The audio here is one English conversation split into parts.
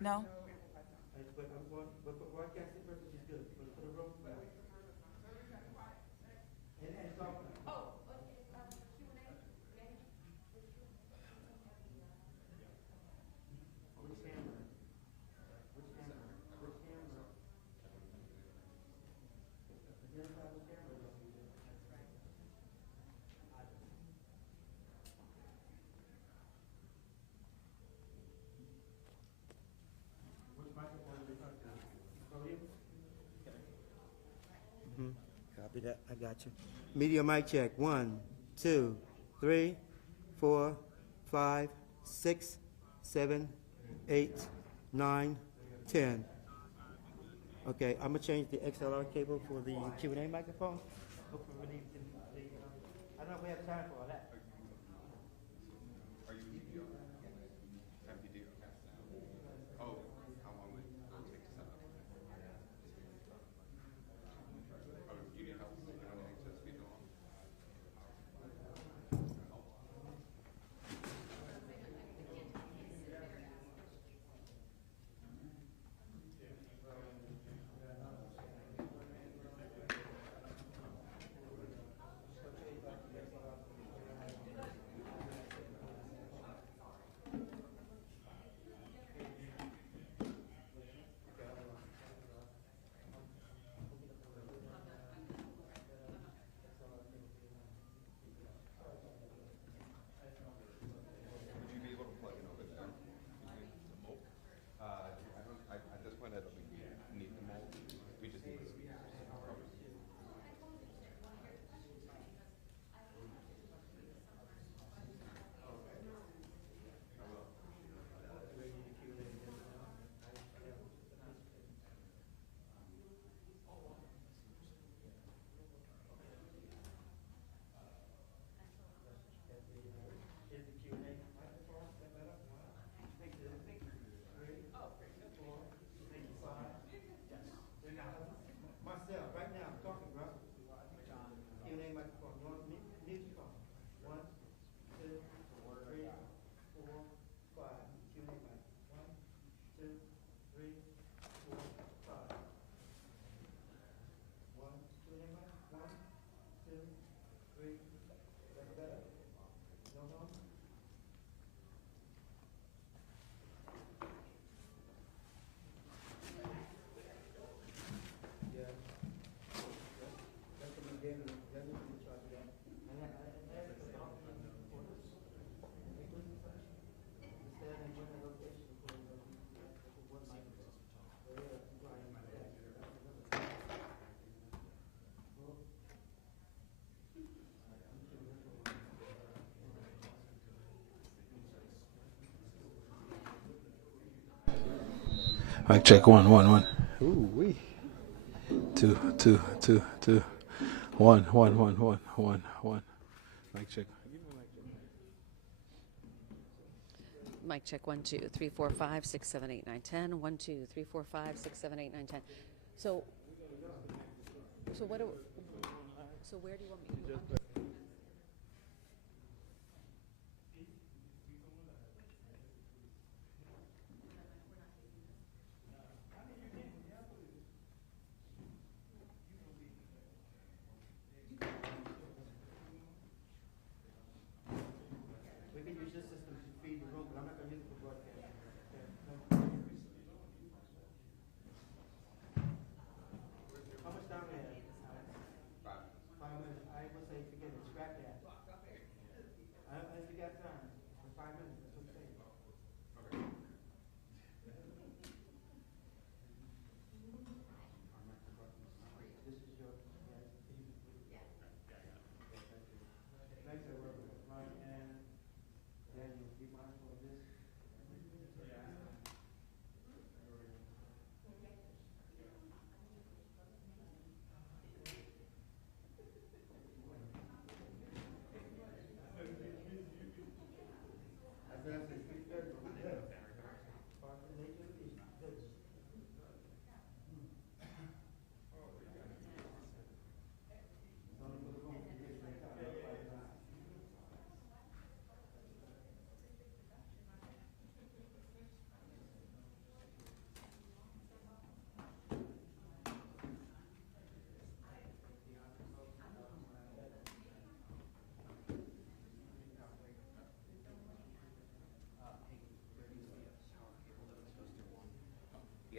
No? But for broadcasting purposes, it's good. But for the room, no. And talk. Which camera? Which camera? Which camera? Identify what camera you're using. Which microphone are you talking to? From you? Mm-hmm. Copy that. I got you. Media mic check. 1, 2, 3, 4, 5, 6, 7, 8, 9, 10. Okay, I'm gonna change the XLR cable for the Q&A microphone. Hopefully, I don't know if we have time for all that. Are you video? Have video? Oh, how long would it take to set up? Oh, do you need help with access video on? Would you be able to plug in over there using the mold? I don't. At this point, I don't think we need the mold. We just need the speakers. Is the Q&A microphone set better? Thank you. 3, 4, 5. Marcel, right now I'm talking, bro. Q&A microphone. You want mute your phone? 1, 2, 3, 4, 5. Q&A mic. 1, 2, 3, 4, 5. 1, Q&A mic. 1, 2, 3. That's better. No more. Yeah. That's what we did. Let me try to do that. And that's the problem for this. Instead of one location for one microphone. So yeah, I'm trying to do that. Mic check 1, 1, 1. Ooh wee. 2, 2, 2, 2. 1, 1, 1, 1, 1, 1. Mic check. Mic check 1, 2, 3, 4, 5, 6, 7, 8, 9, 10. 1, 2, 3, 4, 5, 6, 7, 8, 9, 10. So what do so where do you want me to put? We can use this system to feed the room, but I'm not going to use it for broadcast. How much time we have? 5 minutes. I would say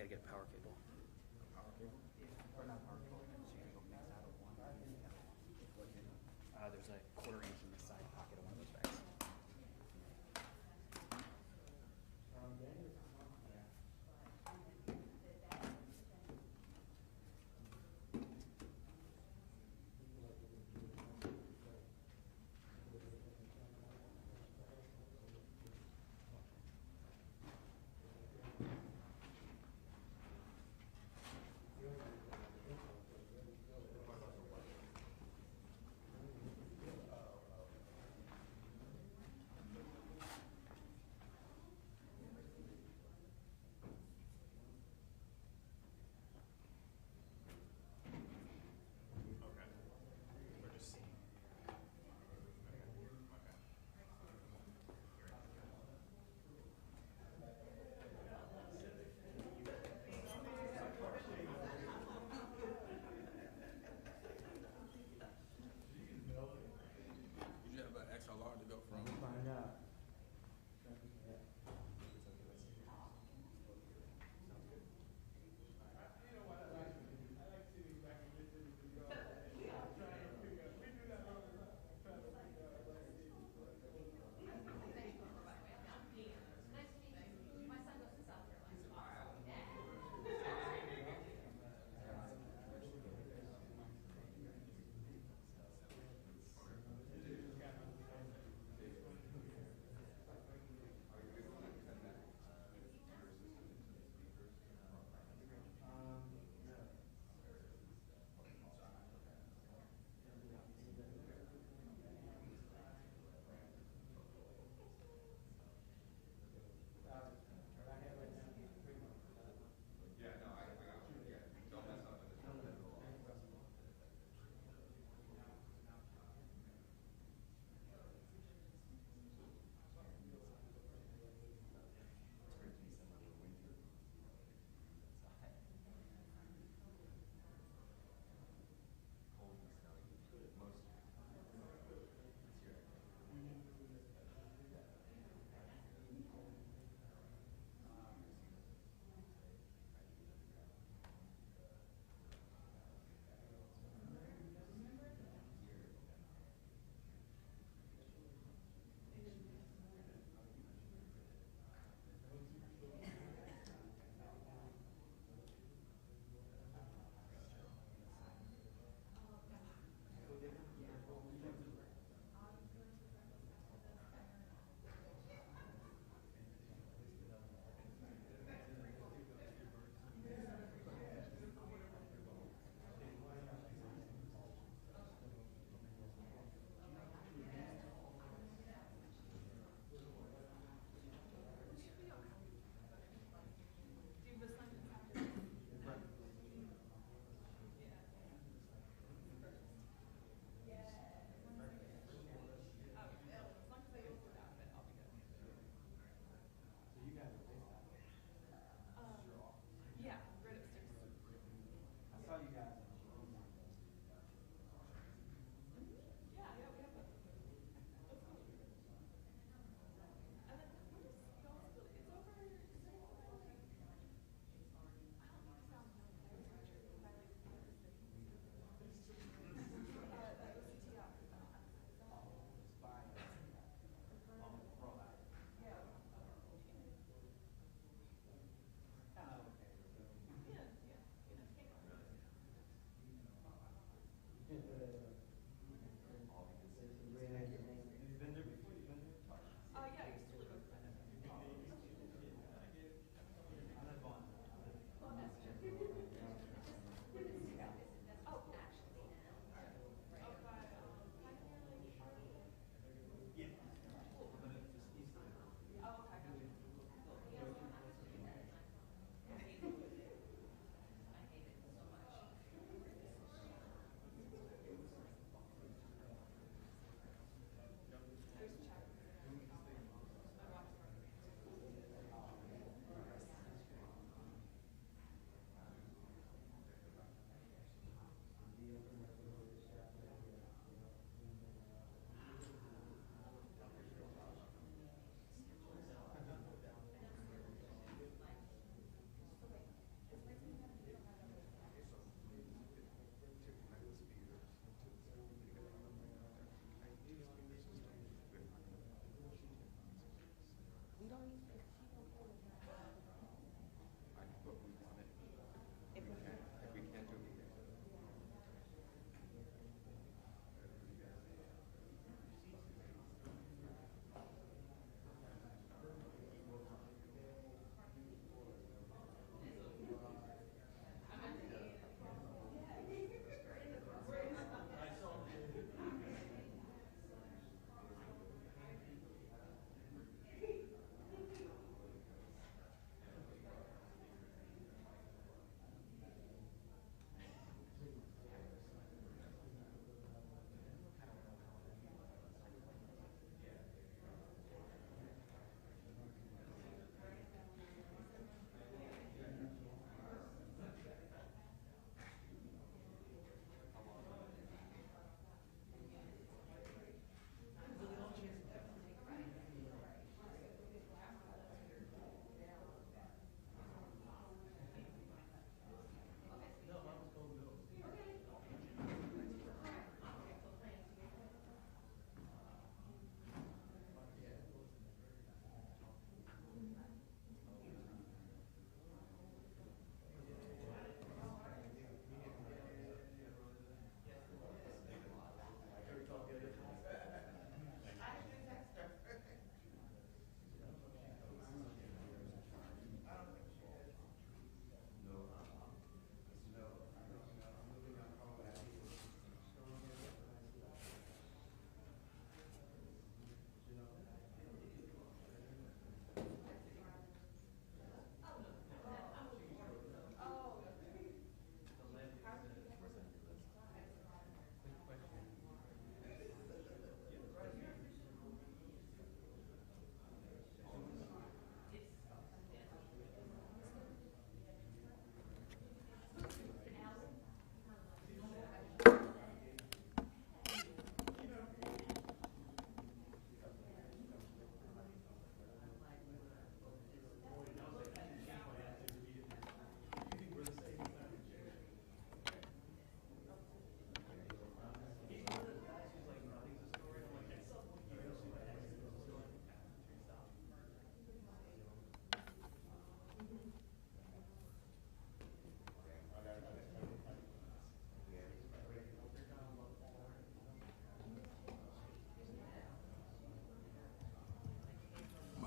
get a power cable. There's a quarter-inch in the side pocket of one of those bags.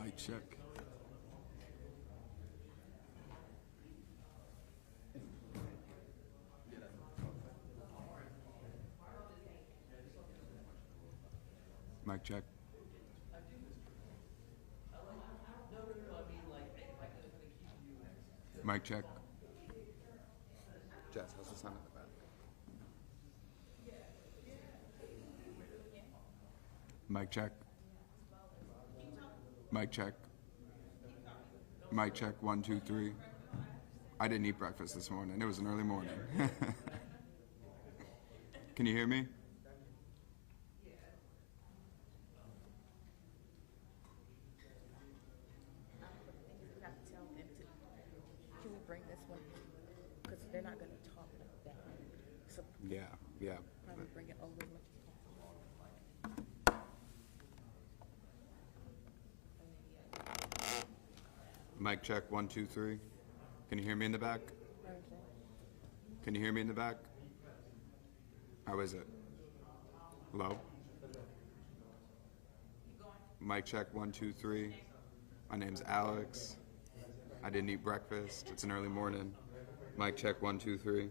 Mic check. Mic check. Mic check. Jess, how's the sound in the back? Mic check. Mic check. Mic check. 1, 2, 3. I didn't eat breakfast this morning. It was an early morning. Can you hear me? Can we bring this one? Because they're not going to talk like that. So Yeah, yeah. probably bring it over as much as possible. Mic check. 1, 2, 3. Can you hear me in the back? Can you hear me in the back? How is it? Low? Mic check. 1, 2, 3. My name's Alex. I didn't eat breakfast. It's an early morning. Mic check. 1, 2, 3.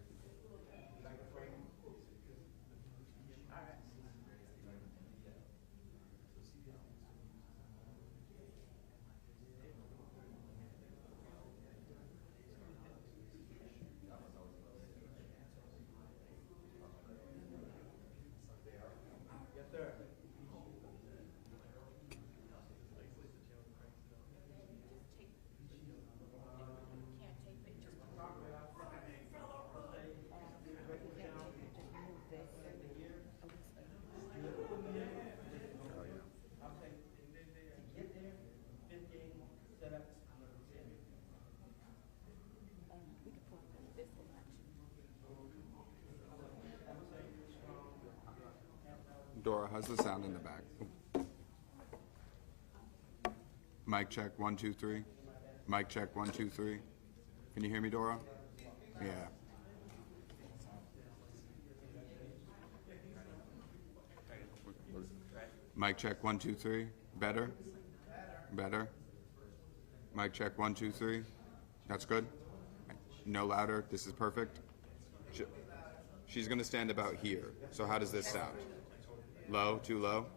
Dora, how's the sound in the back? Mic check. 1, 2, 3. Mic check. 1, 2, 3. Can you hear me, Dora? Yeah. Mic check 1 2 3. Better? Better? Mic check 1 2 3. That's good? No louder. This is perfect. She's going to stand about here. So how does this sound? Low? Too low?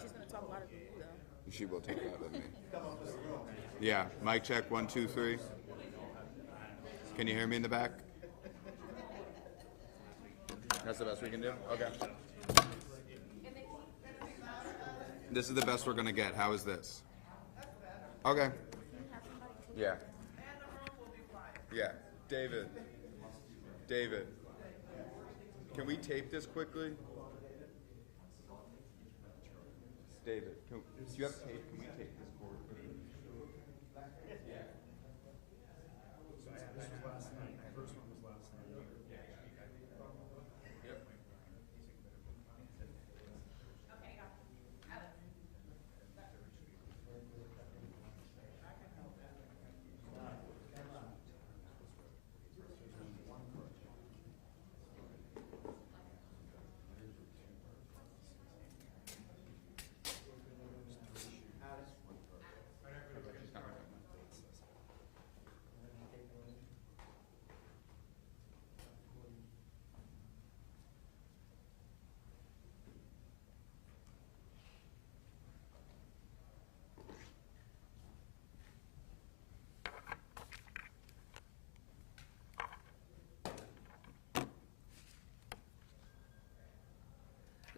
She's gonna talk louder than you, though. She will talk louder than me. Yeah. Mic check 1 2 3. Can you hear me in the back? That's the best we can do? Okay. This is the best we're going to get. How is this? Okay. Yeah. Yeah. David. David. Can we tape this quickly? David, do you have tape? Can we tape this cord?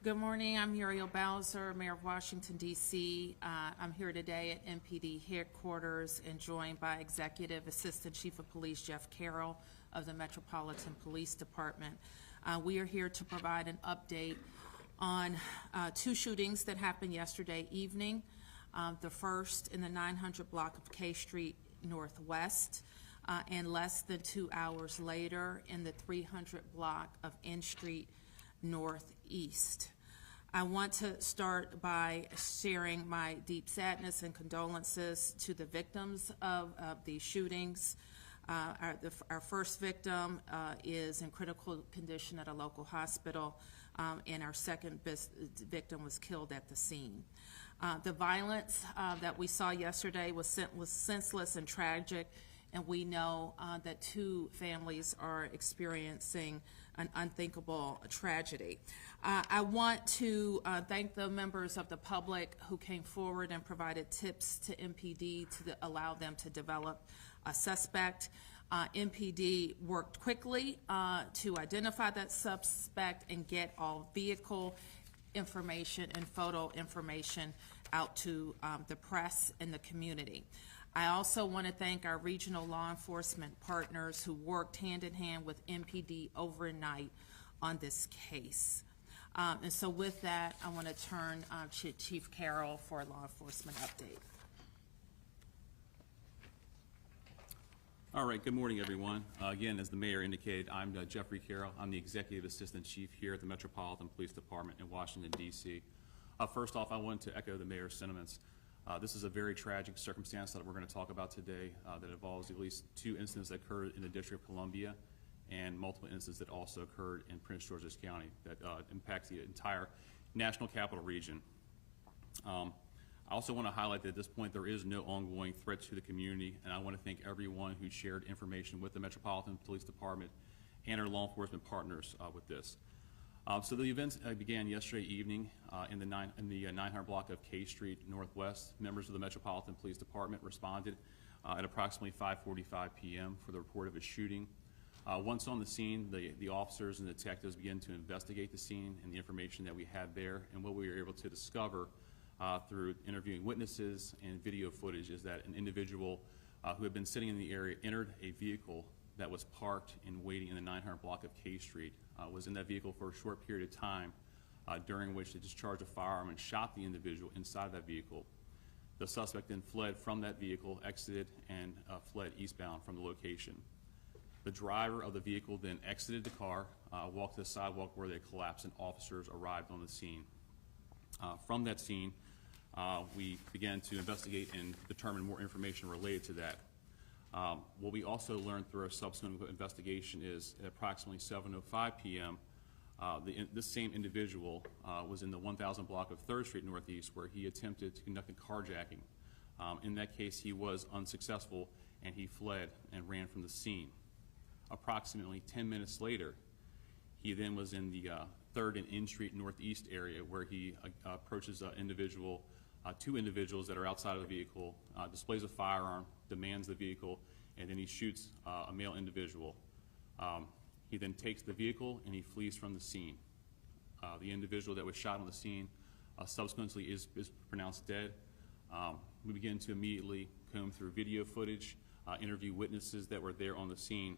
Good morning. I'm Muriel Bowser, Mayor of Washington, D.C. I'm here today at MPD headquarters and joined by Executive Assistant Chief of Police Jeff Carroll of the Metropolitan Police Department. We are here to provide an update on two shootings that happened yesterday evening. The first in the 900 block of K Street Northwest, and less than 2 hours later in the 300 block of N Street Northeast. I want to start by sharing my deep sadness and condolences to the victims of these shootings. Our first victim is in critical condition at a local hospital, and our second victim was killed at the scene. The violence that we saw yesterday was senseless and tragic, and we know that two families are experiencing an unthinkable tragedy. I want to thank the members of the public who came forward and provided tips to MPD to allow them to develop a suspect. MPD worked quickly to identify that suspect and get all vehicle information and photo information out to the press and the community. I also want to thank our regional law enforcement partners who worked hand in hand with MPD overnight on this case. And so with that, I want to turn to Chief Carroll for a law enforcement update. All right, good morning, everyone. Again, as the mayor indicated, I'm Jeffrey Carroll. I'm the Executive Assistant Chief here at the Metropolitan Police Department in Washington, D.C. First off, I want to echo the mayor's sentiments. This is a very tragic circumstance that we're going to talk about today that involves at least two incidents that occurred in the District of Columbia and multiple incidents that also occurred in Prince George's County that impacts the entire National Capital Region. I also want to highlight that at this point there is no ongoing threat to the community, and I want to thank everyone who shared information with the Metropolitan Police Department and our law enforcement partners with this. So the events began yesterday evening in the 900 block of K Street Northwest. Members of the Metropolitan Police Department responded at approximately 5:45 p.m. for the report of a shooting. Once on the scene, the officers and detectives began to investigate the scene and the information that we had there, and what we were able to discover through interviewing witnesses and video footage is that an individual who had been sitting in the area entered a vehicle that was parked and waiting in the 900 block of K Street, was in that vehicle for a short period of time, during which they discharged a firearm and shot the individual inside that vehicle. The suspect then fled from that vehicle, exited, and fled eastbound from the location. The driver of the vehicle then exited the car, walked to the sidewalk where they collapsed, and officers arrived on the scene. From that scene, we began to investigate and determine more information related to that. What we also learned through our subsequent investigation is at approximately 7:05 p.m., This same individual was in the 1000 block of 3rd Street Northeast, where he attempted to conduct a carjacking. In that case, he was unsuccessful, and he fled and ran from the scene. Approximately 10 minutes later, he then was in the 3rd and N Street Northeast area, where he approaches two individuals that are outside of the vehicle, displays a firearm, demands the vehicle, and then he shoots a male individual. He then takes the vehicle and he flees from the scene. The individual that was shot on the scene subsequently is pronounced dead. We begin to immediately comb through video footage, interview witnesses that were there on the scene,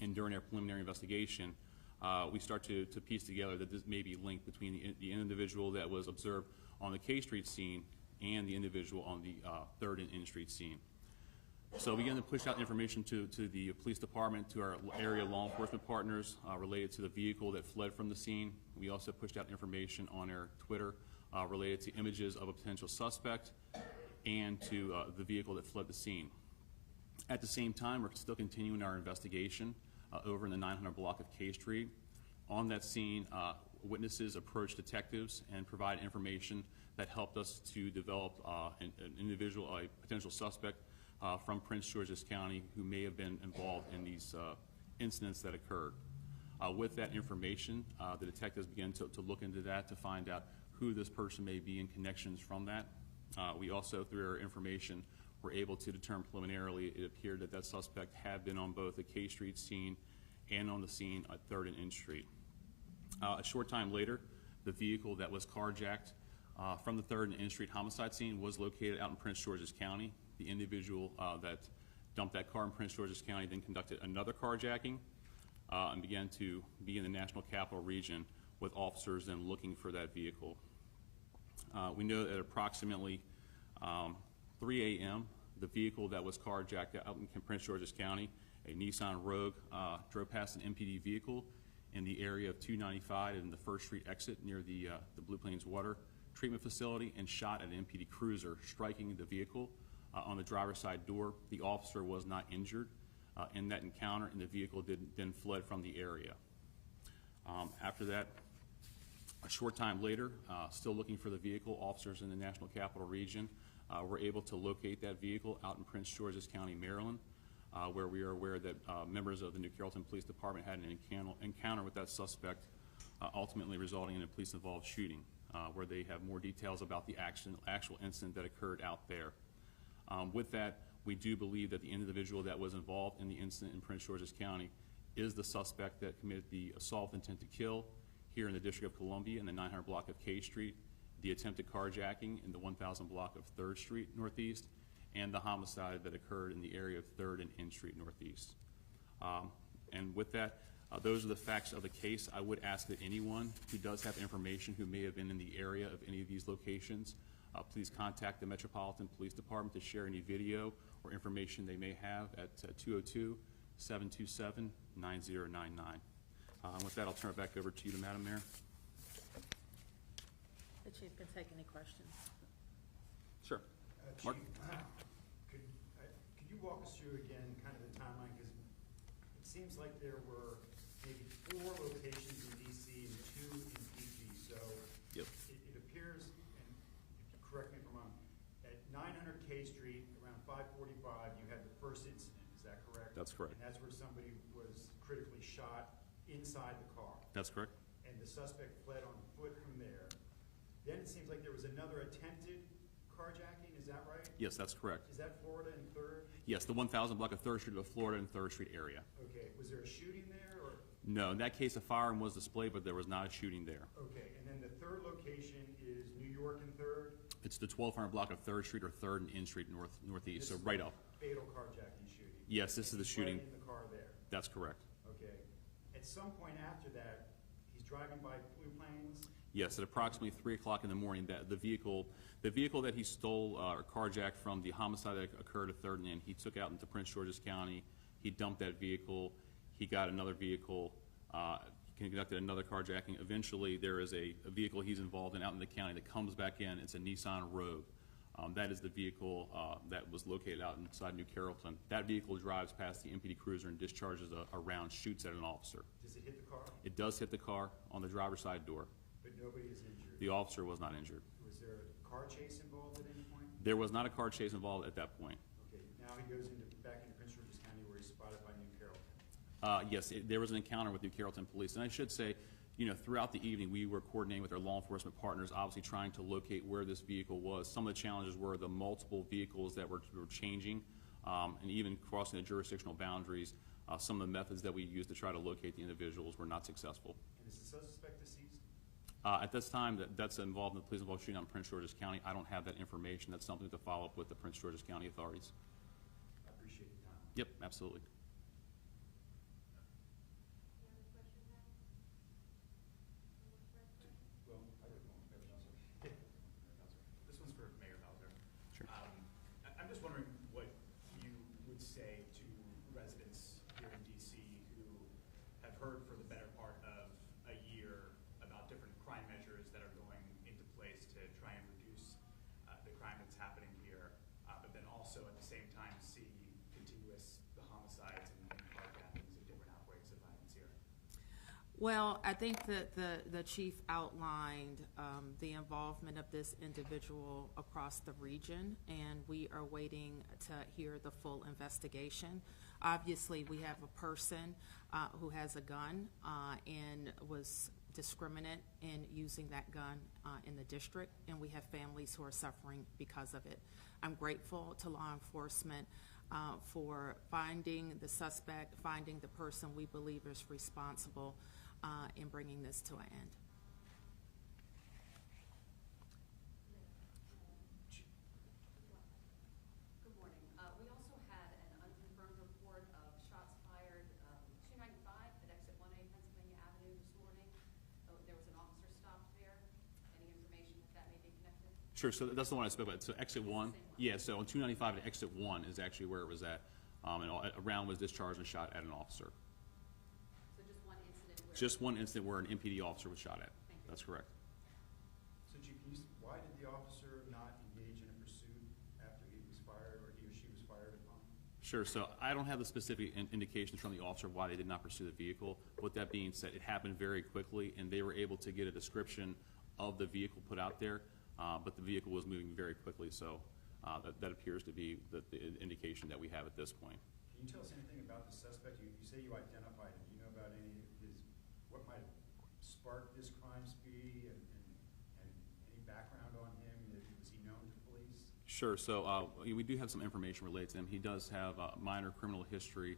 and during our preliminary investigation, we start to piece together that this may be linked between the individual that was observed on the K Street scene and the individual on the 3rd and N Street scene. So we began to push out information to the police department, to our area law enforcement partners related to the vehicle that fled from the scene. We also pushed out information on our Twitter related to images of a potential suspect and to the vehicle that fled the scene. At the same time, we're still continuing our investigation over in the 900 block of K Street. On that scene, witnesses approached detectives and provide information that helped us to develop an individual, a potential suspect from Prince George's County who may have been involved in these incidents that occurred. With that information, the detectives began to look into that to find out who this person may be and connections from that. We also, through our information, were able to determine preliminarily it appeared that that suspect had been on both the K Street scene and on the scene at 3rd and N Street. A short time later, the vehicle that was carjacked from the 3rd and N Street homicide scene was located out in Prince George's County. The individual that dumped that car in Prince George's County then conducted another carjacking and began to be in the National Capital Region with officers then looking for that vehicle. We know that at approximately 3 a.m., the vehicle that was carjacked out in Prince George's County, a Nissan Rogue, drove past an MPD vehicle in the area of 295 and the 1st Street exit near the Blue Plains Water Treatment Facility and shot at an MPD cruiser, striking the vehicle on the driver's side door. The officer was not injured in that encounter, and the vehicle then fled from the area. After that, a short time later, still looking for the vehicle, officers in the National Capital Region were able to locate that vehicle out in Prince George's County, Maryland, where we are aware that members of the New Carrollton Police Department had an encounter with that suspect, ultimately resulting in a police-involved shooting, where they have more details about the actual incident that occurred out there. With that, we do believe that the individual that was involved in the incident in Prince George's County is the suspect that committed the assault with intent to kill here in the District of Columbia in the 900 block of K Street, the attempted carjacking in the 1000 block of 3rd Street Northeast, and the homicide that occurred in the area of 3rd and N Street Northeast. And with that, those are the facts of the case. I would ask that anyone who does have information who may have been in the area of any of these locations, please contact the Metropolitan Police Department to share any video or information they may have at 202-727-9099. With that, I'll turn it back over to you, Madam Mayor. The chief can take any questions. Sure. Mark? Could you walk us through again kind of the timeline? Because it seems like there were maybe 4 locations in DC and 2 in PG. So Yep. it appears, and correct me if I'm wrong, at 900 K Street around 5:45, you had the first incident. Is that correct? That's correct. And that's where somebody was critically shot inside the car. That's correct. And the suspect fled on foot from there. Then it seems like there was another attempted carjacking, is that right? Yes, that's correct. Is that Florida and 3rd? Yes, the 1000 block of 3rd Street of Florida and 3rd Street area. Okay, was there a shooting there, or? No, in that case, a firearm was displayed, but there was not a shooting there. Okay, and then the 3rd location is New York and 3rd? It's the 1200 block of 3rd Street or 3rd and N Street Northeast, so right up. Fatal carjacking shooting? Yes, this is the shooting. Fled in the car there? That's correct. Okay. At some point after that, he's driving by Blue Plains? Yes, at approximately 3 o'clock in the morning, that the vehicle that he stole or carjacked from the homicide that occurred at 3rd and N, he took out into Prince George's County. He dumped that vehicle. He got another vehicle. He conducted another carjacking. Eventually, there is a vehicle he's involved in out in the county that comes back in. It's a Nissan Rogue. That is the vehicle that was located out inside New Carrollton. That vehicle drives past the MPD cruiser and discharges a round, shoots at an officer. Does it hit the car? It does hit the car on the driver's side door. But nobody is injured? The officer was not injured. Was there a car chase involved at any point? There was not a car chase involved at that point. Okay, now he goes back into Prince George's County where he's spotted by New Carrollton. Yes, there was an encounter with New Carrollton Police. And I should say, throughout the evening, we were coordinating with our law enforcement partners, obviously trying to locate where this vehicle was. Some of the challenges were the multiple vehicles that were changing, and even crossing the jurisdictional boundaries. Some of the methods that we used to try to locate the individuals were not successful. And is the suspect deceased? At this time, that's involved in the police involved shooting on Prince George's County. I don't have that information. That's something to follow up with the Prince George's County authorities. I appreciate your time. Yep, absolutely. Well, I would want Mayor Bowser. This one's for Mayor Bowser. Sure. I'm just wondering what you would say to residents here in DC who have heard for the better part of a year about different crime measures that are going into place to try and reduce the crime that's happening here, but then also at the same time see continuous the homicides and carjackings and different outbreaks of violence here. Well, I think that the chief outlined the involvement of this individual across the region, and we are waiting to hear the full investigation. Obviously, we have a person who has a gun and was discriminate in using that gun in the district, and we have families who are suffering because of it. I'm grateful to law enforcement for finding the suspect, finding the person we believe is responsible in bringing this to an end. Good morning. We also had an unconfirmed report of shots fired 295 at exit 1A Pennsylvania Avenue this morning. There was an officer stopped there. Any information if that may be connected? Sure, so that's the one I spoke about. So exit 1, yeah, so on 295 at exit 1 is actually where it was at. And a round was discharged and shot at an officer. Just one incident where an MPD officer was shot at. That's correct. So, Chief, why did the officer not engage in a pursuit after he was fired or he or she was fired upon? Sure, so I don't have the specific indications from the officer why they did not pursue the vehicle. With that being said, it happened very quickly, and they were able to get a description of the vehicle put out there, but the vehicle was moving very quickly, so that appears to be the indication that we have at this point. Can you tell us anything about the suspect? You say you identified him. Do you know about any of what might have sparked this crime spree and any background on him? Was he known to police? Sure, so we do have some information related to him. He does have a minor criminal history,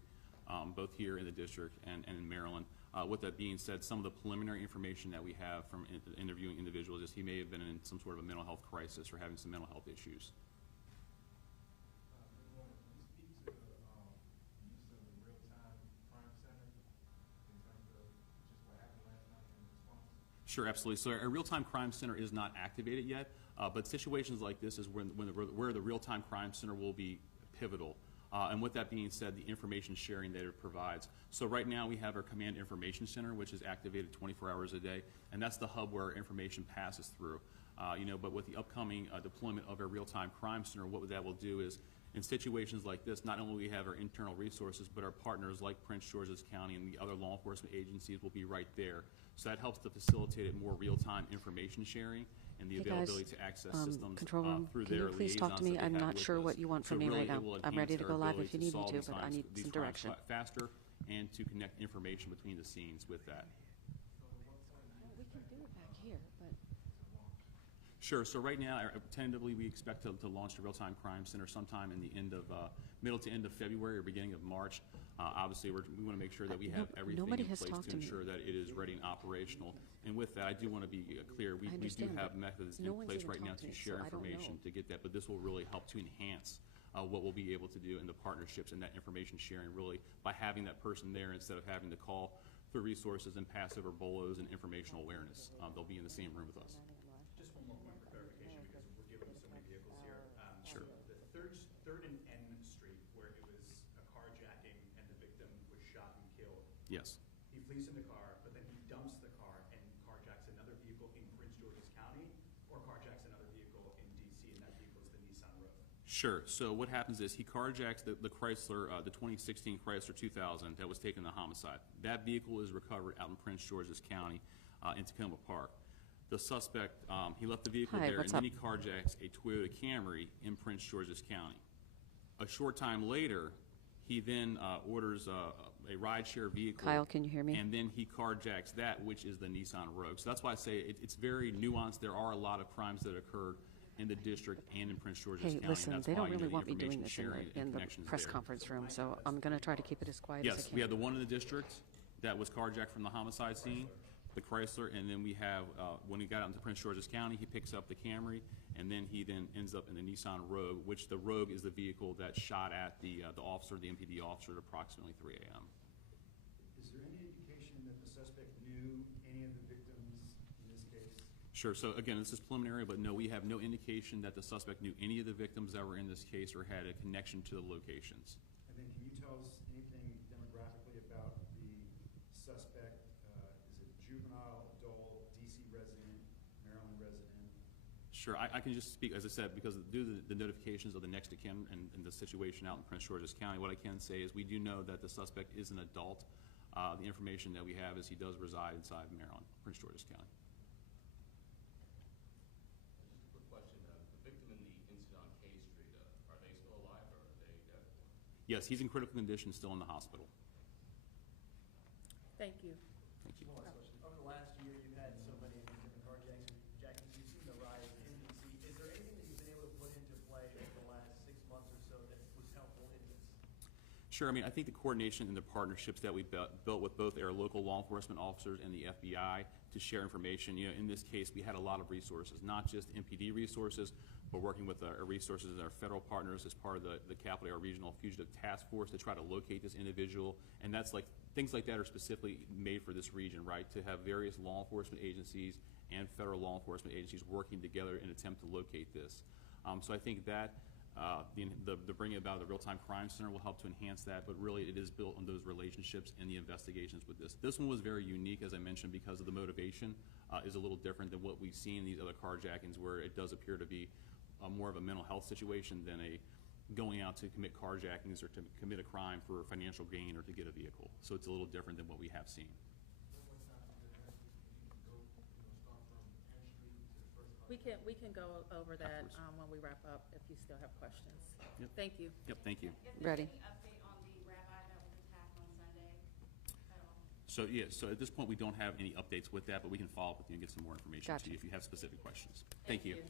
both here in the district and in Maryland. With that being said, some of the preliminary information that we have from interviewing individuals is he may have been in some sort of a mental health crisis or having some mental health issues. Sure, absolutely. So our real-time crime center is not activated yet, but situations like this is where the real-time crime center will be pivotal. And with that being said, the information sharing that it provides. So right now we have our command information center, which is activated 24 hours a day, and that's the hub where information passes through. But with the upcoming deployment of our real-time crime center, what that will do is, in situations like this, not only we have our internal resources, but our partners like Prince George's County and the other law enforcement agencies will be right there. So that helps to facilitate more real-time information sharing and the availability to access systems Control room, through can their you please talk to me? I'm not sure what you want from me right now. I'm ready to go live if you need me to, but I need some direction. Faster and to connect information between the scenes with that. We can do it back here, but Sure. So right now, tentatively, we expect to launch the real-time crime center sometime in the middle to end of February or beginning of March. Obviously, we want to make sure that we have everything in place to ensure that it is ready and operational. And with that, I do want to be clear. We do have methods in place right now to share information to get that, but this will really help to enhance what we'll be able to do in the partnerships and that information sharing, really, by having that person there instead of having to call for resources and passive or bolos and informational awareness. They'll be in the same room with us. Just one more point for clarification, because we're dealing with so many vehicles here. Sure. So the third and N Street, where it was a carjacking and the victim was shot and killed. Yes. He flees in the car, but then he dumps the car and carjacks another vehicle in Prince George's County, or carjacks another vehicle in DC, and that vehicle is the Sure. So what happens is he carjacks the Chrysler, the 2016 Chrysler 2000 that was taken in the homicide. That vehicle is recovered out in Prince George's County in Tacoma Park. The suspect, he left the vehicle Hi, there, what's and then up? he carjacks a Toyota Camry in Prince George's County. A short time later, he then orders a rideshare vehicle. Kyle, can you hear me? And then he carjacks that, which is the Nissan Rogue. So that's why I say it's very nuanced. There are a lot of crimes that occurred in the district and in Prince George's Hey, County. listen, That's they why, don't you know, really the want me doing information this in sharing the and connections press there. conference room, so I'm going to try to keep it as quiet as I Yes, can. we have the one in the district that was carjacked from the homicide scene, the Chrysler, and then we have, when he got out into Prince George's County, he picks up the Camry, and then he then ends up in the Nissan Rogue, which the Rogue is the vehicle that shot at the officer, the MPD officer, at approximately 3 a.m. Is there any indication that the suspect knew any of the victims in this case? Sure, so again, this is preliminary, but no, we have no indication that the suspect knew any of the victims that were in this case or had a connection to the locations. And then can you tell us anything demographically about the suspect? Is it juvenile, adult, DC resident, Maryland resident? Sure, I can just speak, as I said, because due to the notifications of the next of kin and the situation out in Prince George's County, what I can say is we do know that the suspect is an adult. The information that we have is he does reside inside Maryland, Prince George's County. Just a quick question. The victim in the incident on K Street, are they still alive or are they dead? Yes, he's in critical condition, still in the hospital. Thank you. Thank you. One last question. Over the last year, you've had so many different carjackings. You've seen the rise in DC. Is there anything that you've been able to put into play over the last 6 months or so that was helpful in this? Sure, I mean, I think the coordination and the partnerships that we built with both our local law enforcement officers and the FBI to share information, you know, in this case, we had a lot of resources, not just MPD resources, but working with our resources and our federal partners as part of the Capital Area Regional Fugitive Task Force to try to locate this individual. And that's like, things like that are specifically made for this region, right? To have various law enforcement agencies and federal law enforcement agencies working together in an attempt to locate this. So I think that the bringing about the Real-Time Crime Center will help to enhance that, but really it is built on those relationships and the investigations with this. This one was very unique, as I mentioned, because of the motivation is a little different than what we've seen in these other carjackings, where it does appear to be more of a mental health situation than a going out to commit carjackings or to commit a crime for financial gain or to get a vehicle. So it's a little different than what we have seen. We can go over that Afterwards. when we wrap up if you still have questions. Yep. Thank you. Yep, thank you. Ready? Any update on the rabbi that was attacked on Sunday at all? So, yeah, so at this point, we don't have any updates with that, but we can follow up with you and get some more information Gotcha. to you if you have specific questions. Thank you. you.